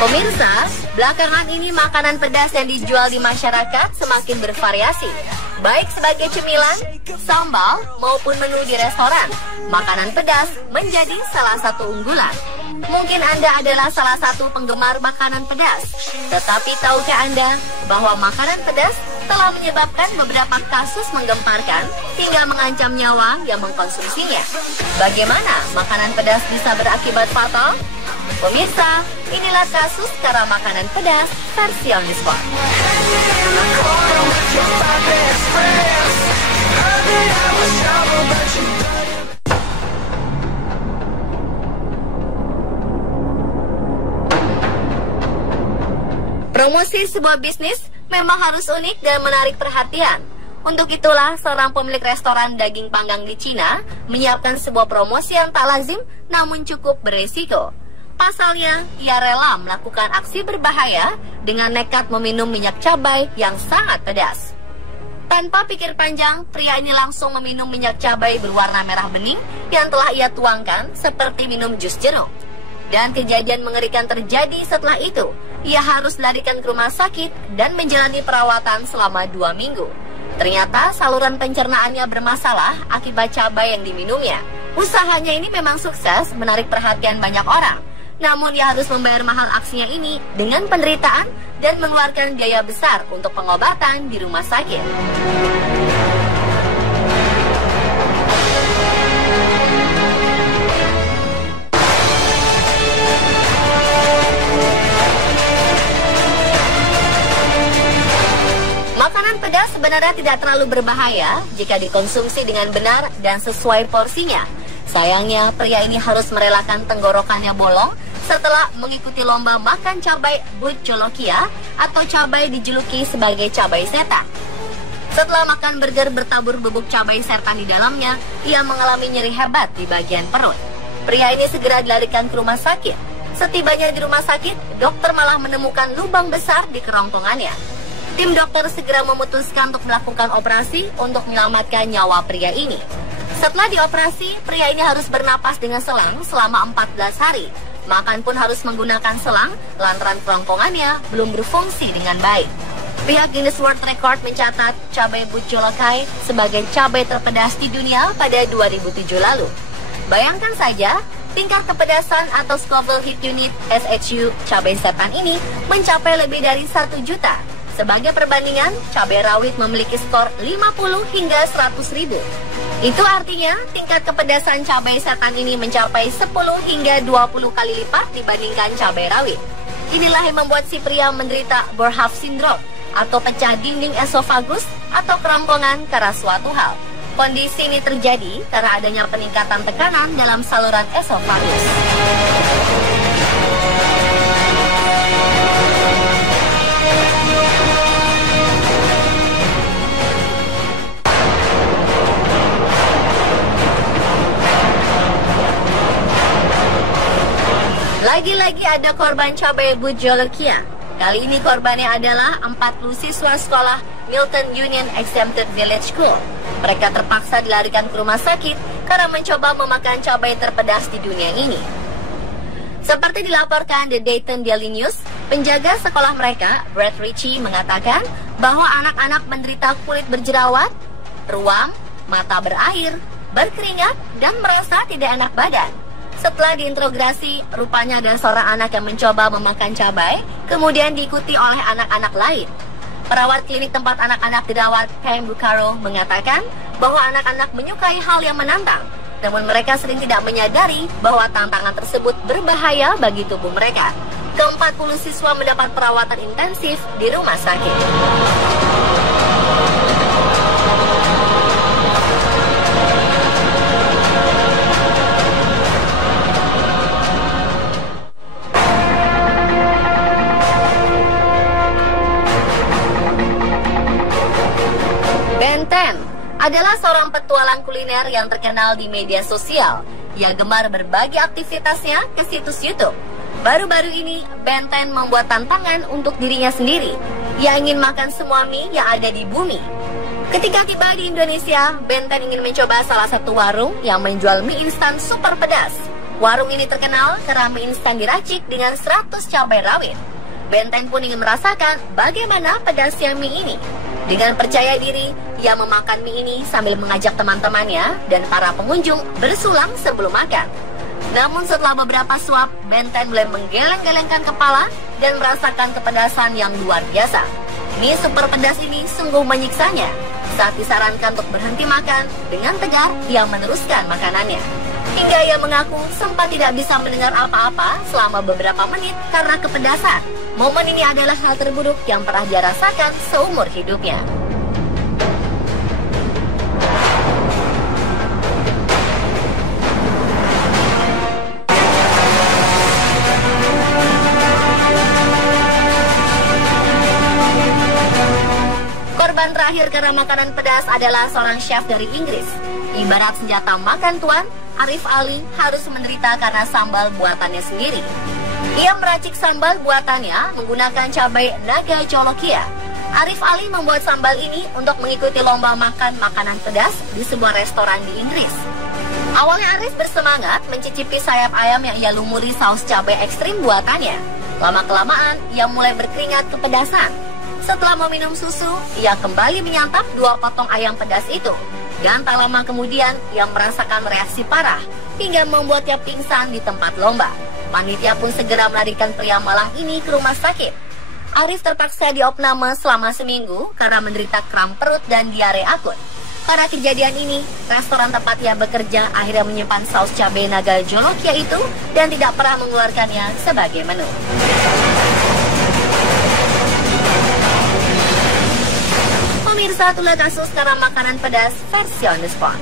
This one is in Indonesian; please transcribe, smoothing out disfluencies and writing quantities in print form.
Pemirsa, belakangan ini makanan pedas yang dijual di masyarakat semakin bervariasi. Baik sebagai cemilan, sambal, maupun menu di restoran, makanan pedas menjadi salah satu unggulan. Mungkin Anda adalah salah satu penggemar makanan pedas, tetapi tahukah Anda bahwa makanan pedas telah menyebabkan beberapa kasus menggemparkan hingga mengancam nyawa yang mengkonsumsinya? Bagaimana makanan pedas bisa berakibat fatal? Pemirsa, inilah kasus karena makanan pedas versi on the spot. Promosi sebuah bisnis memang harus unik dan menarik perhatian. Untuk itulah seorang pemilik restoran daging panggang di Cina menyiapkan sebuah promosi yang tak lazim namun cukup beresiko. Pasalnya, ia rela melakukan aksi berbahaya dengan nekat meminum minyak cabai yang sangat pedas. Tanpa pikir panjang, pria ini langsung meminum minyak cabai berwarna merah bening yang telah ia tuangkan seperti minum jus jeruk. Dan kejadian mengerikan terjadi setelah itu. Ia harus dilarikan ke rumah sakit dan menjalani perawatan selama 2 minggu. Ternyata saluran pencernaannya bermasalah akibat cabai yang diminumnya. Usahanya ini memang sukses menarik perhatian banyak orang. Namun ia harus membayar mahal aksinya ini dengan penderitaan dan mengeluarkan biaya besar untuk pengobatan di rumah sakit. Makanan pedas sebenarnya tidak terlalu berbahaya jika dikonsumsi dengan benar dan sesuai porsinya. Sayangnya, pria ini harus merelakan tenggorokannya bolong setelah mengikuti lomba makan cabai Bucolokia atau cabai dijuluki sebagai cabai setan. Setelah makan burger bertabur bubuk cabai setan di dalamnya, ia mengalami nyeri hebat di bagian perut. Pria ini segera dilarikan ke rumah sakit. Setibanya di rumah sakit, dokter malah menemukan lubang besar di kerongkongannya. Tim dokter segera memutuskan untuk melakukan operasi untuk menyelamatkan nyawa pria ini. Setelah dioperasi, pria ini harus bernapas dengan selang selama 14 hari. Makan pun harus menggunakan selang lantaran kerongkongannya belum berfungsi dengan baik. Pihak Guinness World Record mencatat cabai Bucolokai sebagai cabai terpedas di dunia pada 2007 lalu. Bayangkan saja, tingkat kepedasan atau Scoville Heat Unit (SHU) cabai setan ini mencapai lebih dari 1 juta. Sebagai perbandingan, cabai rawit memiliki skor 50 hingga 100 ribu. Itu artinya tingkat kepedasan cabai setan ini mencapai 10 hingga 20 kali lipat dibandingkan cabai rawit. Inilah yang membuat si pria menderita Boerhaave syndrome atau pecah dinding esofagus atau kerongkongan karena suatu hal. Kondisi ini terjadi karena adanya peningkatan tekanan dalam saluran esofagus. Lagi-lagi ada korban cabai Bucolokia. Kali ini korbannya adalah 40 siswa sekolah Milton Union Exempted Village School. Mereka terpaksa dilarikan ke rumah sakit karena mencoba memakan cabai terpedas di dunia ini. Seperti dilaporkan The Dayton Daily News, penjaga sekolah mereka, Brett Ritchie, mengatakan bahwa anak-anak menderita kulit berjerawat, ruam, mata berair, berkeringat, dan merasa tidak enak badan. Setelah diinterogasi, rupanya ada seorang anak yang mencoba memakan cabai, kemudian diikuti oleh anak-anak lain. Perawat klinik tempat anak-anak dirawat, Pam Bucaro, mengatakan bahwa anak-anak menyukai hal yang menantang, namun mereka sering tidak menyadari bahwa tantangan tersebut berbahaya bagi tubuh mereka. Ke-40 siswa mendapat perawatan intensif di rumah sakit. Ben 10 adalah seorang petualang kuliner yang terkenal di media sosial. Ia gemar berbagi aktivitasnya ke situs YouTube. Baru-baru ini, Ben 10 membuat tantangan untuk dirinya sendiri. Ia ingin makan semua mie yang ada di bumi. Ketika tiba di Indonesia, Ben 10 ingin mencoba salah satu warung yang menjual mie instan super pedas. Warung ini terkenal karena mie instan diracik dengan 100 cabai rawit. Benteng pun ingin merasakan bagaimana pedasnya mie ini. Dengan percaya diri, ia memakan mie ini sambil mengajak teman-temannya dan para pengunjung bersulang sebelum makan. Namun setelah beberapa suap, Benten mulai menggeleng-gelengkan kepala dan merasakan kepedasan yang luar biasa. Mie super pedas ini sungguh menyiksanya. Saat disarankan untuk berhenti makan, dengan tegar ia meneruskan makanannya. Hingga ia mengaku sempat tidak bisa mendengar apa-apa selama beberapa menit karena kepedasan. Momen ini adalah hal terburuk yang pernah dia rasakan seumur hidupnya. Korban terakhir karena makanan pedas adalah seorang chef dari Inggris. Ibarat senjata makan tuan, Arif Ali harus menderita karena sambal buatannya sendiri. Ia meracik sambal buatannya menggunakan cabai naga Jolokia. Arif Ali membuat sambal ini untuk mengikuti lomba makan makanan pedas di sebuah restoran di Inggris. Awalnya Arif bersemangat mencicipi sayap ayam yang ia lumuri saus cabai ekstrim buatannya. Lama-kelamaan, ia mulai berkeringat kepedasan. Setelah meminum susu, ia kembali menyantap 2 potong ayam pedas itu. Dan tak lama kemudian, ia merasakan reaksi parah hingga membuatnya pingsan di tempat lomba. Panitia pun segera melarikan pria malang ini ke rumah sakit. Arif terpaksa diopname selama seminggu karena menderita kram perut dan diare akut. Pada kejadian ini, restoran tempat ia bekerja akhirnya menyimpan saus cabai naga Jolokia itu dan tidak pernah mengeluarkannya sebagai menu. Pemirsa, itulah kasus karena makanan pedas versi on the spot.